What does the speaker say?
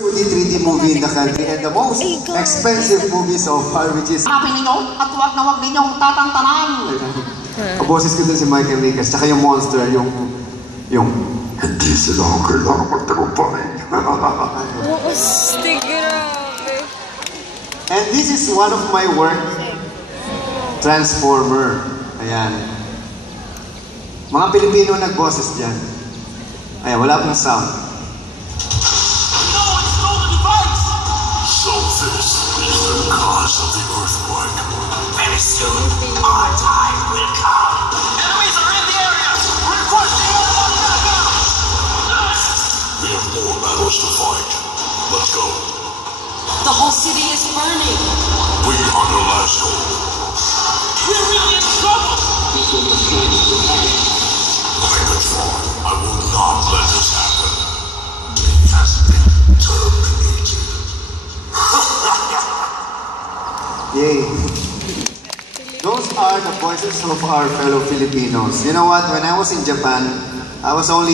2D, 3D movie in the country and the most expensive movie so far, which is... Hanapin ninyo at huwag na huwag ninyong tatantanan. Kaboses ko dun si Michael Lakers, tsaka yung monster, yung... Hindi sila ang kailangan magtagumpay. Grabe. And this is one of my work, Transformer. Ayan. Mga Pilipino nagboses dyan. Ayan, wala pong sound. So this is the cause of the earthquake. Very soon, our time will come. Enemies are in the area. Requesting airlock backup. We have more battles to fight. Let's go. The whole city is burning. We are the last hope. We're really in trouble. Megatron, I will not let this happen. It has been terminated. Yay. Those are the voices of our fellow Filipinos. You know what? When I was in Japan, I was only